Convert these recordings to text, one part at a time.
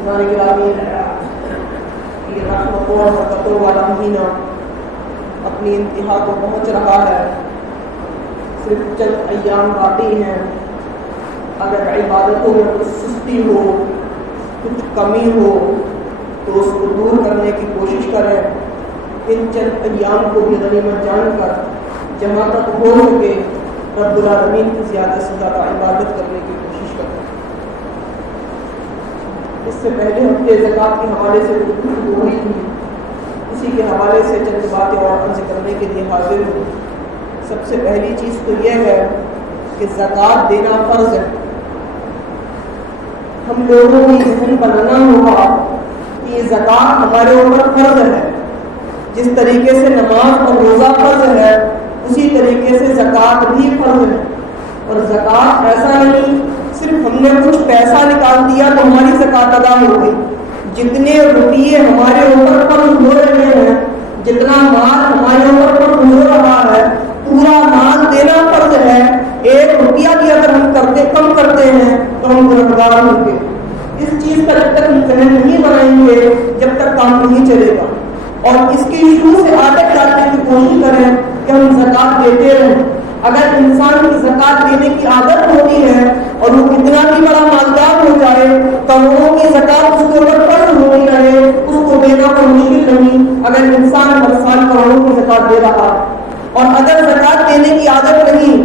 ہمارے گرامی یہ رحمتوں اور برکتوں والا مہینہ اپنی انتہا کو پہنچ رہا ہے. صرف چند ایام باقی ہیں. اگر عبادتوں میں کچھ سستی ہو، کچھ کمی ہو تو اس کو دور کرنے کی کوشش کریں. ان چند ایام کو بھی غنیمت جان کر جہاں تک ہو سکے رب العالمین کی زیادہ سے زیادہ عبادت کرنے کی کوشش کریں. اس سے پہلے ہفتے زکوٰۃ کے حوالے سے گفتگو ہوئی تھی. اسی کے حوالے سے چند باتیں اور عرض کرنے کے لیے حاضر ہوں. سب سے پہلی چیز تو یہ ہے کہ زکوٰۃ دینا فرض ہے. ہم لوگوں کو یہ ذہن بنانا ہوگا کہ یہ زکوٰۃ ہمارے اوپر فرض ہے. جس طریقے سے نماز اور روزہ فرض ہے اسی طریقے سے زکوٰۃ بھی فرض ہے. اور زکوٰۃ ایسا نہیں صرف ہم نے کچھ پیسہ نکال دیا تو ہماری زکوٰۃ ادا ہو گئی. جتنے روپیے ہمارے اوپر فرض ہو رہے ہیں، جتنا مال ہمارے اوپر فرض ہو رہا ہے، پورا مال دینا فرض ہے. ایک روپیہ بھی اگر ہم کم کرتے ہیں تو ہم گنہگار ہوں گے. اس چیز کا جب تک ہم ذہن نہیں بنائیں گے جب تک کام نہیں چلے گا. اور اس کی شروع سے عادت ڈالنے کی کوشش کریں کہ ہم زکوٰۃ دیتے رہیں. اگر انسان کی زکوٰۃ دینے کی عادت ہوتی ہے اور وہ کتنا بھی بڑا مالدار ہو جائے، کروڑوں کی زکوٰۃ اس کے اوپر فرض ہوتی رہے، اس کو دینا کوئی مشکل نہیں. اگر انسان ہر سال کروڑوں کی زکوٰۃ دے رہا اور اگر زکوٰۃ دینے کی عادت نہیں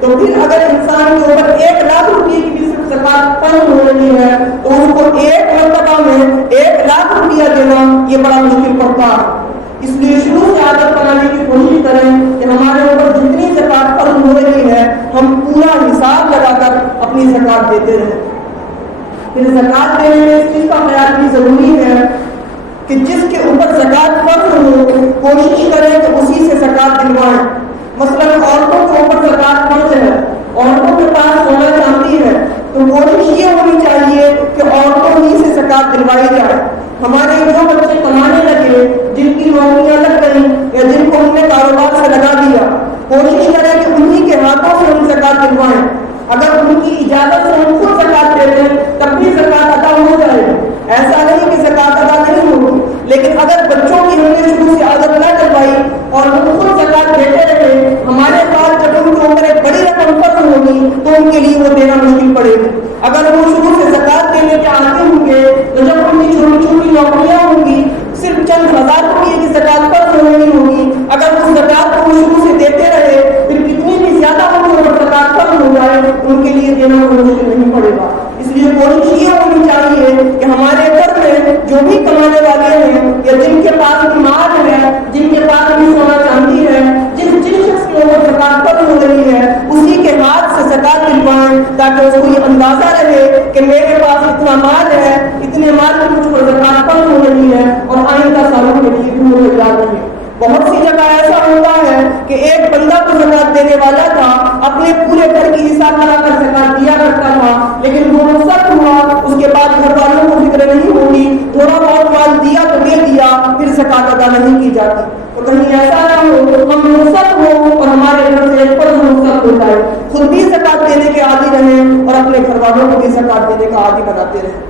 تو پھر اگر انسان کے اوپر 1,00,000 روپئے کی بھی صرف زکوٰۃ فرض ہو رہی ہے تو اس کو ایک مرتبہ میں 1,00,000 روپیہ دینا یہ بڑا مشکل پڑتا ہے. اس لیے شروع سے عادت بنانے کی کوشش کریں کہ ہمارے اوپر جتنی زکوٰۃ فرض ہو رہی ہے ہم پورا حساب لگا کر اپنی زکوٰۃ دیتے رہیں. پھر زکوٰۃ دینے میں اس چیز کا خیال بھی ضروری ہے کہ جس کے اوپر زکوٰۃ فرض ہو کوشش کریں کہ اسی سے زکوٰۃ دلوائیں. مثلاً عورتوں کے اوپر زکوٰۃ فرض ہے، عورتوں کے پاس سونا چاندی ہے تو کوشش یہ ہونی چاہیے کہ عورتوں ہی سے زکوٰۃ دلوائی جائے. ہمارے جو بچے کمانے لگے، جن کی نوکریاں لگ گئیں یا جن کو ہم نے کاروبار سے لگا دیا، کوشش کریں کہ انہی کے ہاتھوں سے ہم زکوٰۃ دلوائیں. اگر ان کی اجازت سے ہم خود زکوٰۃ دے دیں تب بھی زکوٰۃ ادا ہو جائے. ایسا نہیں کہ زکوٰۃ ادا نہیں ہوگی، لیکن اگر بچوں کی ہم نے شروع سے عادت نہ ڈلوائی اور ہم خود زکوٰۃ دیتے رہے، ہمارے پاس جب ان کے اوپر ایک بڑی رقم فرض ہوگی تو ان کے لیے وہ دینا مشکل پڑے گی. اگر وہ شروع سے زکوٰۃ دینے کے عادی ہوں گے تو جب ان کی چھوٹی چھوٹی نوکریاں ہوں گی، صرف چند ہزار روپئے کی زکوٰۃ فرض ہو رہی ہوگی، اگر اس زکوٰۃ کو وہ شروع سے دیتے رہے پھر کتنی بھی زیادہ ان کے اوپر زکوٰۃ فرض ہو جائے ان کے لیے دینا کوئی مشکل نہیں پڑے گا. اس لیے کوشش یہ ہونی چاہیے کہ ہمارے گھر میں جو بھی کمانے والے ہیں یا جن کے پاس بھی مال ہے، جن کے پاس بھی سونا چاندی ہے، جس شخص کے اوپر زکوٰۃ فرض ہو رہی ہے اسی کے ہاتھ سے زکوٰۃ دلوائیں تاکہ اس کو یہ اندازہ رہے کہ میرے پاس اتنا مال ہے، اتنے مال میں مجھ پر زکوٰۃ فرض ہو رہی ہے اور آئندہ سالوں کے لیے بھی مجھے یاد رہے. بہت سی جگہ ایسا ہوتا ہے کہ ایک بندہ تو زکوٰۃ دینے والا تھا، اپنے پورے گھر کی حساب لگا کر زکوٰۃ دیا کرتا تھا، لیکن وہ رخصت ہوا اس کے بعد گھر والوں کو فکر نہیں ہوگی، تھوڑا بہت مال دیا تو دے دیا، پھر زکوٰۃ ادا نہیں کی جاتی. تو کہیں ایسا نہ ہو ہم رخصت ہو اور ہمارے گھر سے ایک فرض رخصت ہو جائے. خود بھی زکوٰۃ دینے کے عادی رہیں اور اپنے گھر والوں کو بھی زکوٰۃ دینے کا عادی بناتے رہیں.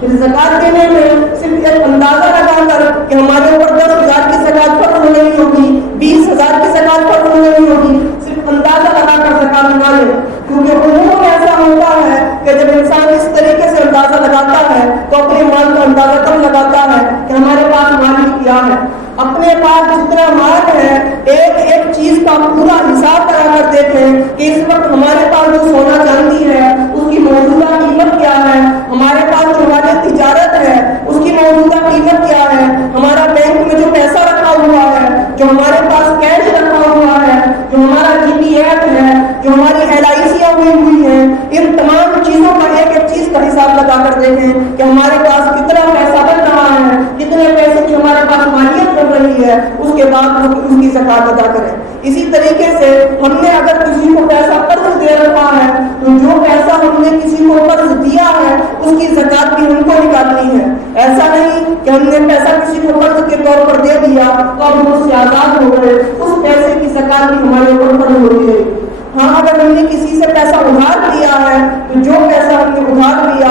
پھر زکوٰۃ دینے میں صرف ایک اندازہ لگا کر کہ ہمارے اوپر 10,000 کی زکوٰۃ فرض ہو رہی ہوگی، 20,000 کی زکوٰۃ فرض ہو رہی ہوگی، صرف اندازہ لگا کر زکوٰۃ نہ لیں. کیونکہ عموماً ایسا ہوتا ہے کہ جب انسان اس طریقے سے اندازہ لگاتا ہے تو اپنے مال کا اندازہ کم لگاتا ہے کہ ہمارے پاس مال ہی کیا ہے. اپنے پاس جتنا مال ہے ایک ایک چیز کا پورا حساب کرا کر دیکھیں کہ اس وقت ہمارے پاس جو سونا چاندی ہے اس کی موجودہ قیمت کیا ہے، ہمارے پاس جو ہماری تجارت ہے اس کی موجودہ قیمت کیا ہے، ہمارا بینک میں جو پیسہ رکھا ہوا ہے، جو ہمارے پاس کیش رکھا ہوا ہے، جو ہمارا GPF ہے، جو ہماری LICیاں ہوئی ہیں، ان تمام چیزوں کا ایک ایک چیز کا حساب لگا کر دیکھیں کہ ہمارے پاس کتنا پیسہ بن رہا ہے، کتنے پیسے کی ہمارے پاس مالیت بن رہی ہے، اس کے بعد اس کی زکوٰۃ ادا کریں. اسی طریقے سے ہم نے اگر کسی کو پیسہ قرض دے رکھا ہے تو جو پیسہ ہم نے کسی کو قرض دیا ہے اس کی زکوٰۃ بھی ہم کو نکالنی ہے. ایسا نہیں کہ ہم نے پیسہ کسی کو قرض کے طور پر دے دیا تو اب ہم اس سے آزاد ہو گئے، اس پیسے کی زکوٰۃ بھی ہمارے اوپر فرض ہوتی ہے. ہاں اگر ہم نے کسی سے پیسہ ادھار لیا ہے تو جو پیسہ ہم نے ادھار لیا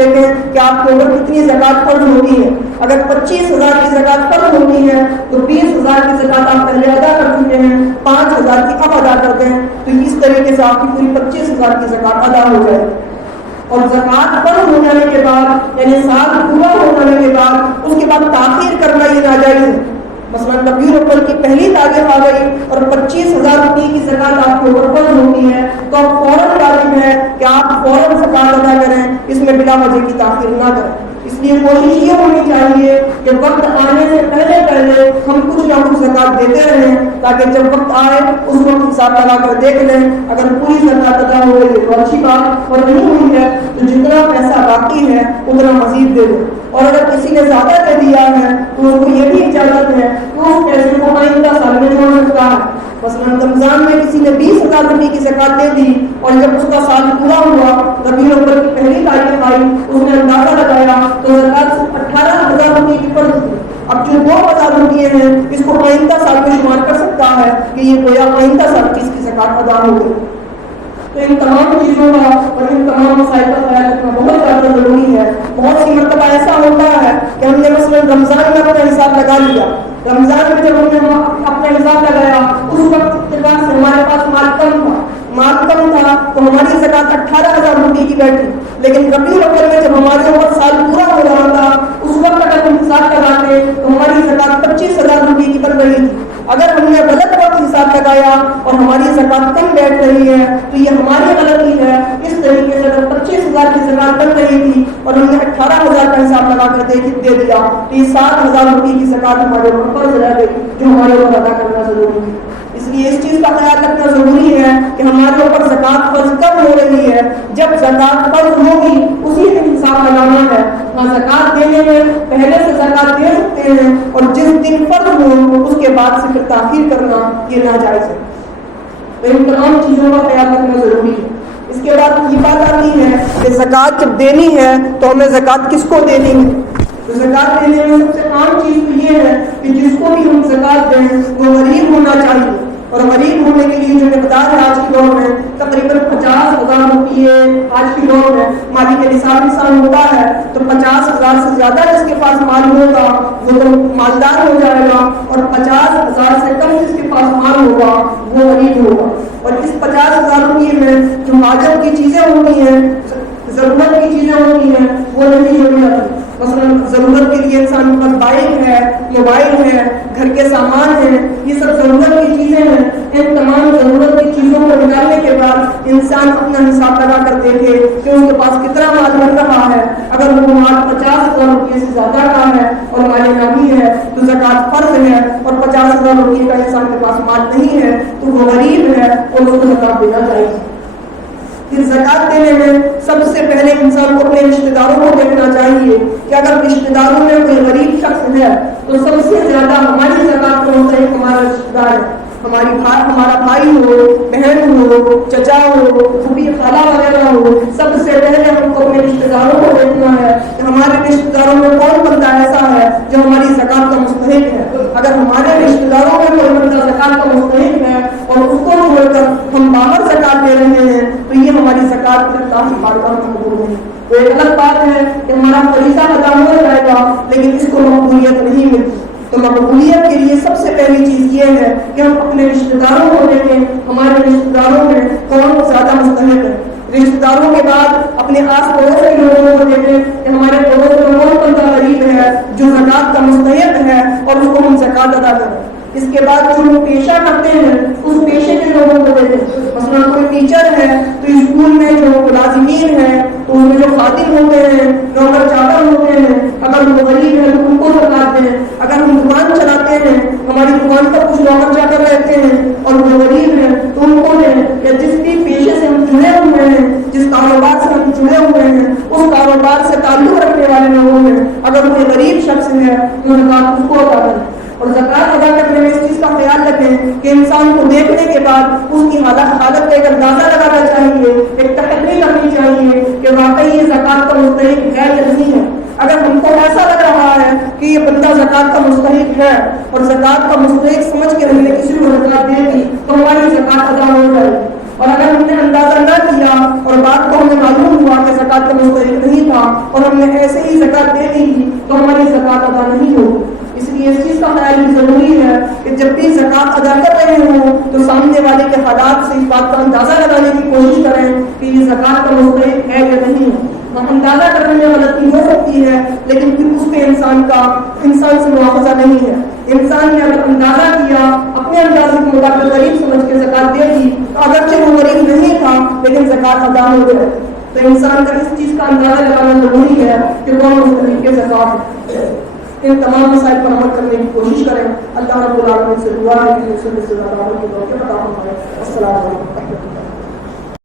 دیکھیں کہ آپ کے اوپر کتنی زکوٰۃ فرض ہوتی ہے. اگر 25,000 کی زکوٰۃ فرض ہوتی ہے تو 20,000 کی زکوٰۃ آپ پہلے ادا کر چکے ہیں, 5,000 کی اب ادا کر دیں, تو اس طریقے سے آپ کی پوری 25,000 کی زکوٰۃ ادا ہو جائے. اور زکوٰۃ فرض ہو جانے کے بعد یعنی سال پورا ہو جانے کے بعد اس کے بعد تاخیر کرنا یہ ناجائز ہے. مثلا ربیع الاول کی پہلی تاریخ آ گئی اور 25,000 روپئے کی زکوٰۃ آپ کے اوپر فرض ہوتی ہے تو اب فوراً واجب ہے کہ آپ فوراً زکوٰۃ ادا کریں, اس میں بلا وجہ کی تاخیر نہ کریں. اس لیے کوشش یہ ہونی چاہیے کہ وقت آنے سے پہلے ہم کچھ نہ کچھ زکوٰۃ دیتے رہیں, تاکہ جب وقت آئے اس وقت حساب لگا کر دیکھ لیں. اگر پوری زکوٰۃ ادا ہو گئی تو اچھی بات, اور نہیں ہوئی ہے تو جتنا پیسہ باقی ہے اتنا مزید دے دیں. اور اگر کسی نے زیادہ دے دیا ہے تو اس کو یہ بھی اجازت ہے کہ اس پیسے کو آئندہ سال میں چھوڑ سکتا ہے. مثلا رمضان میں کسی نے 20,000 روپئے کی زکوٰۃ دے دی اور جب اس کا سال پورا ہوا, ربیع الاول کی پہلی تاریخ آئی, اس نے اندازہ لگایا تو زکوٰۃ 18,000 روپئے کی فرض تھی. اب جو 2,000 روپئے ہیں اس کو آئندہ سال میں شمار کر سکتا ہے کہ یہ گویا آئندہ سال کی اس کی زکوٰۃ ادا ہو گئی. تو ان تمام چیزوں کا اور ان تمام مسائل کا خیال رکھنا بہت زیادہ ضروری ہے. بہت سی مرتبہ ایسا ہوتا ہے کہ ہم نے مثلا رمضان میں اپنا حساب لگا لیا, رمضان میں جب ہم نے اپنا حساب لگایا اس وقت اتفاق سے ہمارے پاس مال کم تھا تو ہماری زکوٰۃ 18,000 روپئے کی بیٹھی. لیکن ربیع الاول میں جب ہمارے اوپر سال پورا ہو رہا تھا اس وقت اگر ہم حساب لگاتے تو ہماری زکوٰۃ 25,000 روپئے کی بن رہی تھی. اگر ہم نے غلط وقت حساب لگایا اور ہماری زکوٰۃ کم بیٹھ رہی ہے تو یہ ہماری غلطی ہے. اس طریقے سے اگر 25,000 کی زکوٰۃ بن رہی تھی اور ہم نے 18,000 کا حساب لگا کر دے دیا تو یہ 7,000 روپئے کی زکوٰۃ ہمارے اوپر فرض رہ گئی جو ہمارے اوپر ادا کرنا ضروری ہے. اس لیے اس چیز کا خیال رکھنا ضروری ہے کہ ہمارے اوپر زکوٰۃ فرض کب ہو رہی ہے. جب زکوٰۃ فرض ہوگی اسی دن حساب لگانا ہے. زکوٰۃ دینے میں پہلے سے زکوٰۃ دے سکتے ہیں اور جس دن فرض ہو اس کے بعد سے پھر تاخیر کرنا یہ ناجائز ہے. تو ان تمام چیزوں کا خیال رکھنا ضروری ہے. اس کے بعد یہ بات آتی ہے کہ زکوٰۃ جب دینی ہے تو ہمیں زکوٰۃ کس کو دینی ہے. تو زکوٰۃ دینے میں سب سے عام چیز تو یہ ہے کہ جس کو بھی ہم زکوٰۃ دیں وہ غریب ہونا چاہیے. اور غریب ہونے کے لیے جو مقدار ہے آج کے دور میں تقریباً 50,000 روپئے آج کے دور میں مالی کے نصاب ہوتا ہے. تو 50,000 سے زیادہ جس کے پاس مال ہوگا وہ تو مالدار ہو جائے گا, اور 50,000 سے کم جس کے پاس مال ہوگا وہ غریب ہوگا. اور اس 50,000 روپئے میں جو حاجت کی چیزیں ہوتی ہیں, ضرورت کی چیزیں ہوتی ہیں وہ نہیں جوڑی جاتی. مثلا ضرورت کے لیے انسان کے پاس بائک ہے, موبائل ہے, گھر کے سامان ہیں, یہ سب ضرورت کی چیزیں ہیں. ان تمام ضرورت کی چیزوں کو نکالنے کے بعد انسان اپنا حساب لگا کر دیکھے کہ اس کے پاس کتنا مال بن رہا ہے. اگر وہ مال 50,000 روپئے سے زیادہ کا ہے اور مال نامی ہے تو زکوٰۃ فرض ہے, اور 50,000 روپئے کا انسان کے پاس مال نہیں ہے تو وہ غریب ہے اور اس کو زکوٰۃ دینا چاہیے. پھر زکوٰۃ دینے میں سب سے پہلے انسان کو اپنے رشتہ داروں کو دیکھنا چاہیے کہ اگر رشتہ داروں میں کوئی غریب شخص ہے تو سب سے زیادہ ہماری زکوٰۃ کو ہوتا ہے ہمارا رشتہ دار ہے. ہمارا بھائی ہو, بہن ہو, چچا ہو, پھوپھی خالہ وغیرہ ہو, سب سے پہلے ہم کو اپنے رشتہ داروں کو دیکھنا ہے کہ ہمارے رشتہ داروں میں کون بندہ ایسا ہے جو ہماری زکوٰۃ کا مستحق ہے. اگر ہمارے رشتہ داروں میں کوئی بندہ زکوٰۃ کا مستحق ہے اور اس کو چھوڑ کر ہم باہر زکوٰۃ دے رہے ہیں تو یہ ہماری زکوٰۃ کی کافی بار مقبول نہیں. تو ایک الگ بات ہے کہ ہمارا فریضہ ادا ہو جائے گا لیکن اس کو مقبولیت نہیں ملتی. تو مقبولیت کے لیے سب سے پہلی چیز یہ ہے کہ ہم اپنے رشتہ داروں کو دیکھیں ہمارے رشتہ داروں میں کون زیادہ مستحق ہے. رشتہ داروں کے بعد اپنے آس پڑوس کے لوگوں کو دیکھیں کہ ہمارے پڑوس میں کون بندہ غریب ہے جو زکوٰۃ کا مستحق ہے اور اس کو ہم زکوٰۃ ادا کریں. اس کے بعد جو لوگ پیشہ کرتے ہیں اس پیشے کے لوگوں کو دیکھیں. مثلا کوئی ٹیچر ہے تو اسکول میں جو ملازمین ہیں تو اس میں جو خادم ہوتے ہیں, نوکر چاکر ہوتے ہیں, اگر وہ غریب ہیں تو ان کو زکوٰۃ دیں. اگر ہم دکان چلاتے ہیں, ہماری دکان پر کچھ نوکر چاکر رہتے ہیں اور وہ غریب ہیں تو ان کو دیں. یا جس بھی پیشے سے ہم جڑے ہوئے ہیں, جس کاروبار سے ہم جڑے ہوئے ہیں, اس کاروبار سے تعلق رکھنے والے لوگوں میں اگر کوئی غریب شخص ہے تو زکوٰۃ اس کو ادا کریں. اور زکوٰۃ ادا کرنے میں اس چیز کا خیال رکھیں کہ انسان کو دیکھنے کے بعد اس کی حالت کا ایک اندازہ لگانا چاہیے, ایک تحقیق کرنی چاہیے کہ واقعی یہ زکوٰۃ کا مستحق ہے یا نہیں ہے. اگر ہم کو ایسا لگ رہا ہے کہ یہ بندہ زکوٰۃ کا مستحق ہے اور زکوٰۃ کا مستحق سمجھ کے ہم نے کسی کو زکوٰۃ دے دی تو ہماری زکوٰۃ ادا ہو جائے گی. اور اگر ہم نے اندازہ نہ کیا اور بات کو ہمیں معلوم ہوا کہ زکوٰۃ کا مستحق نہیں تھا نے ایسے ہی زکات دے دی تو ہماری زکات ادا نہیں ہوگی. اس لیے اس چیز کا خیال بھی ضروری ہے کہ جب بھی زکات ادا کر رہے ہوں تو سامنے والے کے حالات سے اس بات کا اندازہ لگانے کی کوشش کریں کہ یہ زکات کا مستحق ہے یا نہیں ہے. اندازہ کرنے میں غلطی ہو سکتی ہے لیکن پھر اس پہ انسان سے مواخذہ نہیں ہے. انسان نے اگر اندازہ کیا اپنے اندازے کے مطابق غریب سمجھ کے زکات دے دی تو اگرچہ وہ غریب نہیں تھا لیکن زکات ادا ہو گئی. تو انسان کا اس چیز کا اندازہ لگانا ضروری ہے کہ کون مستحق کے زکات ہے. ان تمام مسائل پر عمل کرنے کی کوشش کریں. اللہ رب العالمین سے دعا ہے کہ اسے زیادہ عمل کی توفیق عطا فرمائے. السلام علیکم.